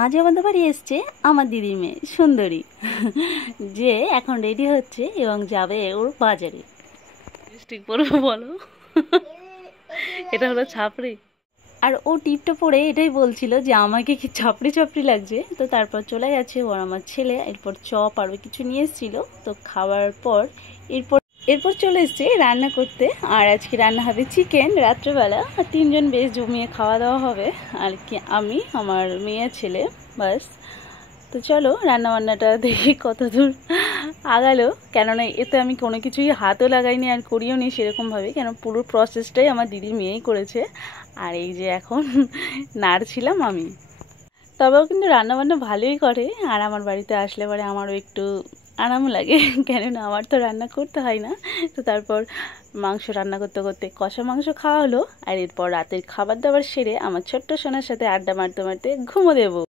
আজ আমাদের বাড়ি এসছে আমার দিদির মেয়ে সুন্দরী, যে এখন রেডি হচ্ছে এবং যাবে ওর বাজারে। লিপস্টিক পরবো বলো? এটা হলো ছাপড়ি। আর ও টিপটা পরে এটাই বলছিল যে আমাকে কি ছাপড়ি ছাপড়ি লাগছে। তো তারপর চলে গেছে ওর আমার ছেলে, এরপর চপ আর কিছু নিয়ে এসেছিল। তো খাওয়ার পর এরপর এরপর চলে এসছে রান্না করতে। আর আজকে রান্না হবে চিকেন রাত্রেবেলা। আর তিনজন বেশ জমিয়ে খাওয়া দাওয়া হবে আর কি, আমি আমার মেয়ে ছেলে, বাস। তো চলো রান্নাবান্নাটা দেখি কত দূর আগালো, কেননা এতে আমি কোনো কিছুই হাতও লাগাইনি আর করিও নি সেরকমভাবে, কেন পুরো প্রসেসটাই আমার দিদির মেয়েই করেছে। আর এই যে এখন নাড়ছিলাম আমি। তবেও কিন্তু রান্নাবান্না ভালোই করে। আর আমার বাড়িতে আসলে পরে আমারও একটু আরাম লাগে, কেননা আমার তো রান্না করতে হয় না। তো তারপর মাংস রান্না করতে করতে কষা মাংস খাওয়া হলো। আর এরপর রাতের খাবার দাবার সেরে আমার ছোট্ট সোনার সাথে আড্ডা মারতে মারতে ঘুমো দেবো।